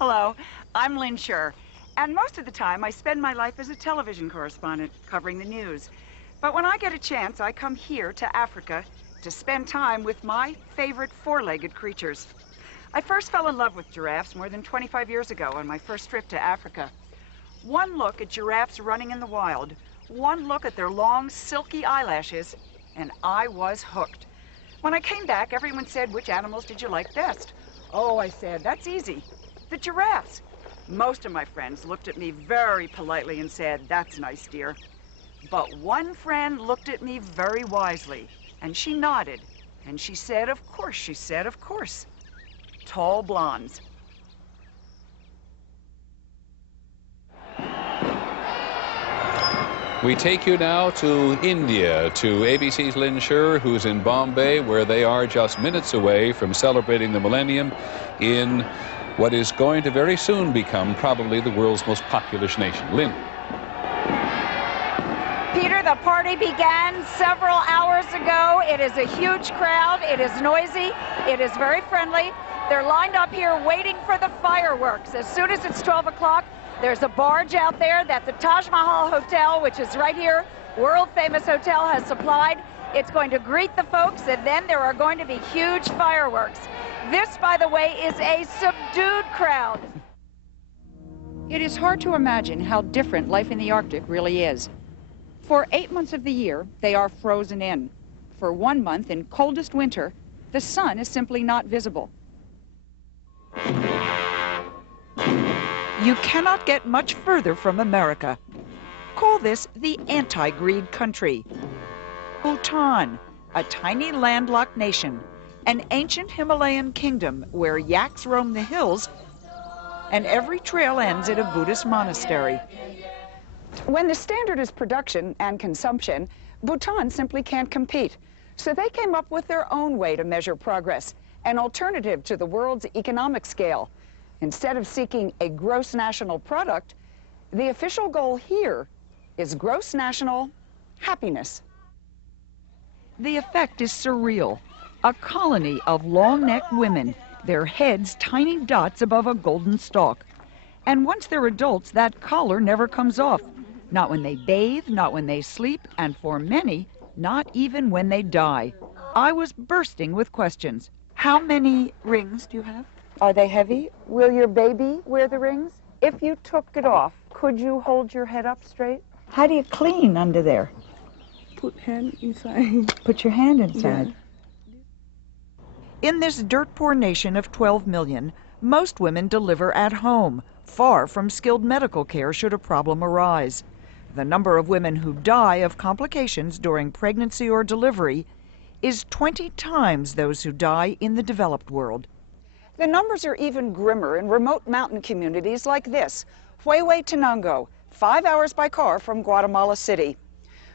Hello, I'm Lynn Sherr, and most of the time I spend my life as a television correspondent covering the news. But when I get a chance, I come here to Africa to spend time with my favorite four-legged creatures. I first fell in love with giraffes more than 25 years ago on my first trip to Africa. One look at giraffes running in the wild, one look at their long, silky eyelashes, and I was hooked. When I came back, everyone said, "Which animals did you like best?" "Oh," I said, "that's easy. The giraffes." Most of my friends looked at me very politely and said, "That's nice, dear." But one friend looked at me very wisely, and she nodded, and she said, "Of course," she said, "of course." Tall blondes. We take you now to India, to ABC's Lynn Sherr, who's in Bombay, where they are just minutes away from celebrating the millennium in what is going to very soon become probably the world's most populous nation. Lynn. Peter, the party began several hours ago. It is a huge crowd. It is noisy. It is very friendly. They're lined up here waiting for the fireworks. As soon as it's 12 o'clock, there's a barge out there that the Taj Mahal Hotel, which is right here, world-famous hotel, has supplied. It's going to greet the folks, and then there are going to be huge fireworks. This, by the way, is a subdued crowd. It is hard to imagine how different life in the Arctic really is. For 8 months of the year, they are frozen in. For 1 month in coldest winter, the sun is simply not visible. You cannot get much further from America. Call this the anti-greed country. Bhutan, a tiny landlocked nation, an ancient Himalayan kingdom where yaks roam the hills, and every trail ends at a Buddhist monastery. When the standard is production and consumption, Bhutan simply can't compete. So they came up with their own way to measure progress, an alternative to the world's economic scale. Instead of seeking a gross national product, the official goal here is gross national happiness. The effect is surreal. A colony of long-necked women, their heads tiny dots above a golden stalk. And once they're adults, that collar never comes off. Not when they bathe, not when they sleep, and for many, not even when they die. I was bursting with questions. How many rings do you have? Are they heavy? Will your baby wear the rings? If you took it off, could you hold your head up straight? How do you clean under there? Put hand inside. Put your hand inside. Yeah. In this dirt-poor nation of 12 million, most women deliver at home, far from skilled medical care should a problem arise. The number of women who die of complications during pregnancy or delivery is 20 times those who die in the developed world. The numbers are even grimmer in remote mountain communities like this, Huehuetenango, 5 hours by car from Guatemala City.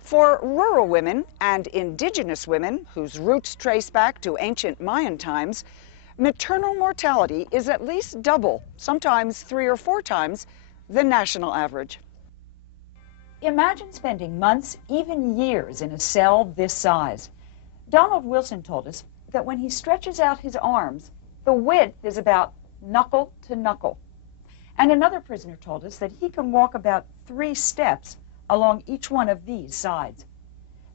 For rural women and indigenous women, whose roots trace back to ancient Mayan times, maternal mortality is at least double, sometimes 3 or 4 times, the national average. Imagine spending months, even years, in a cell this size. Donald Wilson told us that when he stretches out his arms, the width is about knuckle to knuckle. And another prisoner told us that he can walk about 3 steps along each one of these sides.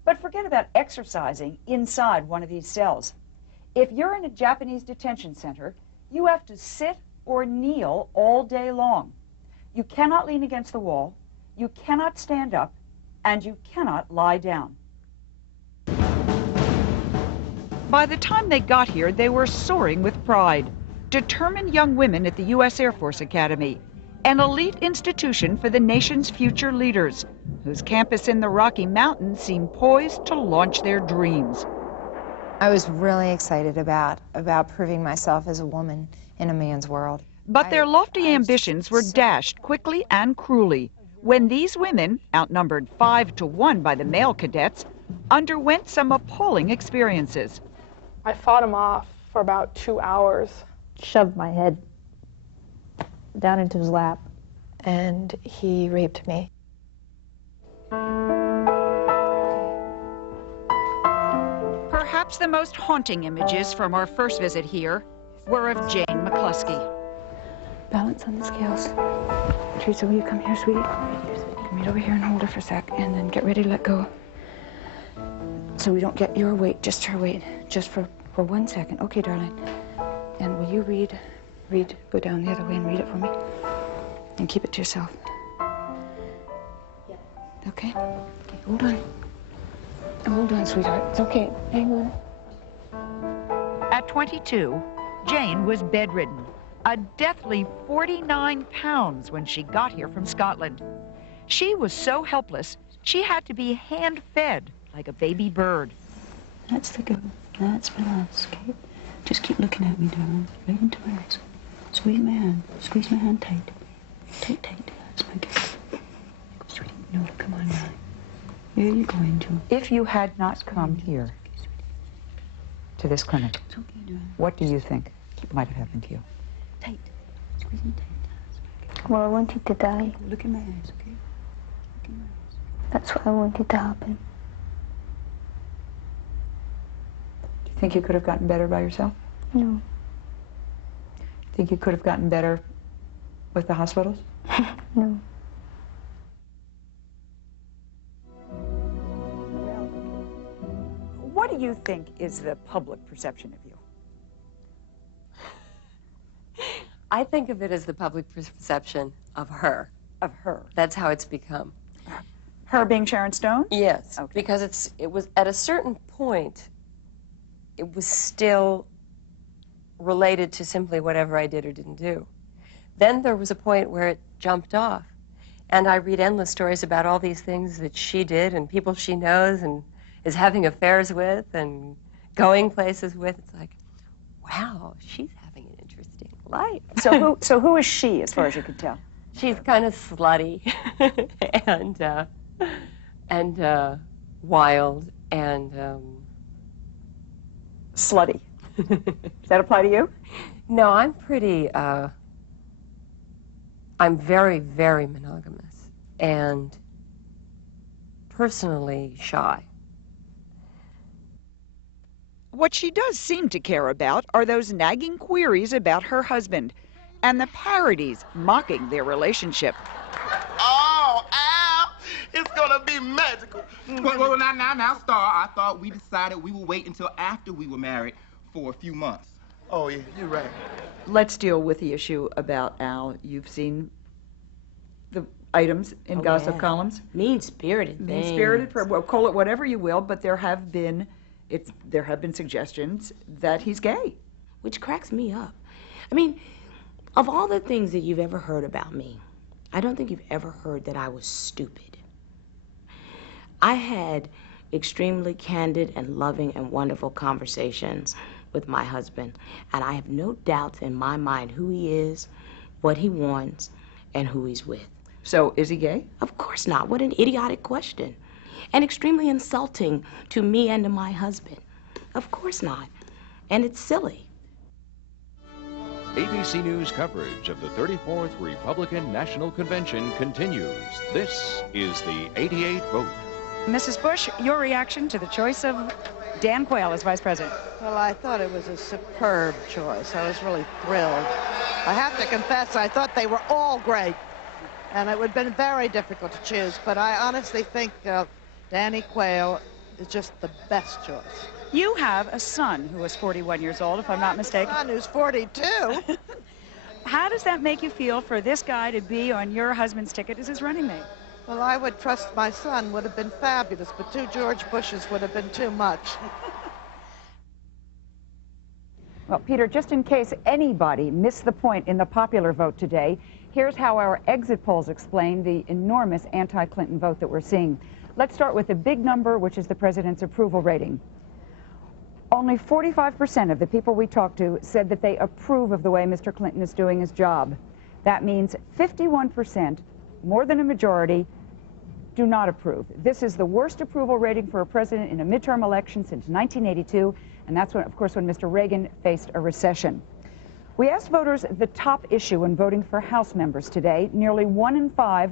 But forget about exercising inside one of these cells. If you're in a Japanese detention center, you have to sit or kneel all day long. You cannot lean against the wall, you cannot stand up, and you cannot lie down. By the time they got here, they were soaring with pride. Determined young women at the U.S. Air Force Academy, an elite institution for the nation's future leaders, whose campus in the Rocky Mountains seemed poised to launch their dreams. I was really excited about proving myself as a woman in a man's world. But their lofty ambitions were dashed quickly and cruelly when these women, outnumbered 5 to 1 by the male cadets, underwent some appalling experiences. I fought him off for about 2 hours. Shoved my head down into his lap. And he raped me. Perhaps the most haunting images from our first visit here were of Jane McCluskey. balance on the scales. Teresa, will you come here, sweetie? Come right over here and hold her for a sec, and then get ready to let go. So we don't get your weight, just her weight, just for 1 second. Okay, darling. And will you read, go down the other way and read it for me? And keep it to yourself. Yeah. Okay? Okay, hold on. Hold on, sweetheart. It's okay. Hang on. At 22, Jane was bedridden, a deathly 49 pounds when she got here from Scotland. She was so helpless, she had to be hand-fed like a baby bird. That's the go. That's relax, okay? Just keep looking at me, darling. Right into my eyes. Squeeze my hand. Squeeze my hand tight. Tight, tight. That's my good. Sweetie, no, come on, darling. Where are you going to? If you had not come here to this clinic, It's okay, darling. what do you think might have happened to you? Tight. Squeeze me tight. Well, I wanted to die. Look in my eyes, okay? Look in my eyes. That's what I wanted to happen. Do you think you could have gotten better by yourself? No. Think you could have gotten better with the hospitals? No. What do you think is the public perception of you? I think of it as the public perception of her. Of her? That's how it's become. Her being Sharon Stone? Yes, Okay. because it was at a certain point, it was still related to simply whatever I did or didn't do. Then there was a point where it jumped off, and I read endless stories about all these things that she did and people she knows and is having affairs with and going places with. It's like, wow, she's having an interesting life. So who is she, as far as you can tell? She's kind of slutty and wild and Slutty. Does that apply to you? no, I'm pretty I'm very, very monogamous and personally shy. What she does seem to care about are those nagging queries about her husband and the parodies mocking their relationship. Oh, Al, it's gonna be magical. Well, now, Star, I thought we decided we would wait until after we were married for a few months. Oh, yeah, you're right. Let's deal with the issue about Al. You've seen the items in gossip columns. Mean-spirited things. Mean-spirited, well, call it whatever you will, but there have been suggestions that he's gay. Which cracks me up. I mean, of all the things that you've ever heard about me, I don't think you've ever heard that I was stupid. I had extremely candid and loving and wonderful conversations with my husband, and I have no doubts in my mind who he is, what he wants, and who he's with. So, is he gay? Of course not. What an idiotic question. And extremely insulting to me and to my husband. Of course not. And it's silly. ABC News coverage of the 34th Republican National Convention continues. This is the 88 Vote. Mrs. Bush, your reaction to the choice of Dan Quayle as vice president? Well, I thought it was a superb choice. I was really thrilled. I have to confess, I thought they were all great. And it would have been very difficult to choose. But I honestly think Danny Quayle is just the best choice. You have a son who is 41 years old, if I'm not mistaken. A son who's 42. How does that make you feel for this guy to be on your husband's ticket as his running mate? Well, I would trust my son would have been fabulous, but 2 George Bushes would have been too much. Well, Peter, just in case anybody missed the point in the popular vote today, here's how our exit polls explain the enormous anti-Clinton vote that we're seeing. Let's start with the big number, which is the president's approval rating. Only 45% of the people we talked to said that they approve of the way Mr. Clinton is doing his job. That means 51%, more than a majority, do not approve. This is the worst approval rating for a president in a midterm election since 1982, and that's when, of course, when Mr. Reagan faced a recession. We asked voters the top issue when voting for House members today. Nearly 1 in 5